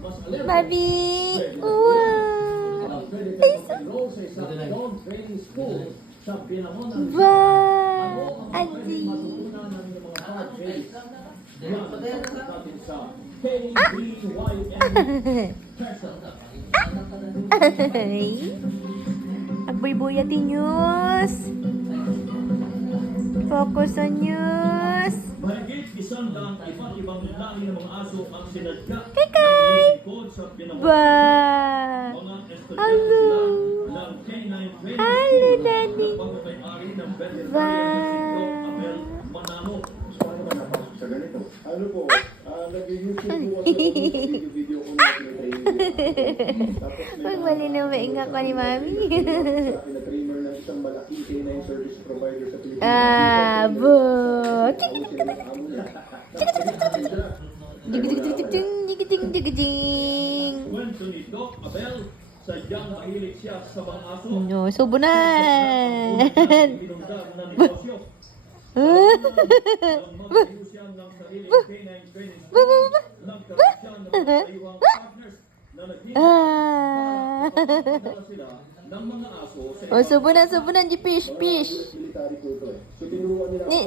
Babi! Wow! Ay, ba! Adi! Ay! Agboy-boy ating news! Focus on news! Mahigit isang daang iba't ibang lahi ng mga aso ang sinadya Kay! sa pinamahal Ba! mga estudyante Hello! sila ng K9 Training Hello, School Daddy! na pagpapay-ari ng veterinarian Ba! na si Doc Abel Manamo. Paano ba napasok sa ganito? Ano po, nag-YouTube po kasi ako ng video ko na training. Tapos Huwag malinaw mainga ko ni Mami. sa akin na trainer ng isang malaking K9 service provider sa Pilipinas. Abo! Digiting! Kwento ni Doc Abel, sadyang mahilig siya sa mga aso. No, subunan! Pinundan na negosyo. Nang magtayo siya ng sariling K9 Training School, nagkaroon siya ng mga tayuang partners na nagdala sila ng mga aso sa Oh, subunan, di fish. Military po ito eh. So tinuruan nila Ni.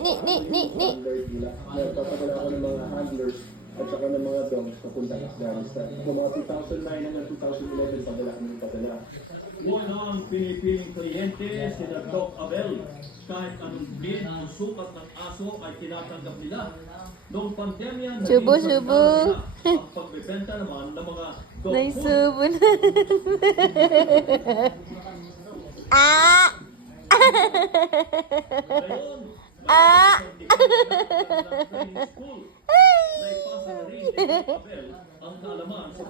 handlers nila. Nagpapadala ako ng mga handlers at saka ng mga dogs papunta sa Afghanistan. Kung mga 2009 hanggang 2011 padala. Wala ang pinipiling kliyente sina Doc Abel. Kahit anong breed o sukat ng aso ay tinatanggap nila. Noong pandemya, Subo. ang pagbebenta naman ng mga dog Nay, food. subunan. Ah! Ngayon, Ah! school. Naipasa na rin ni Doc Abel ang kaalaman sa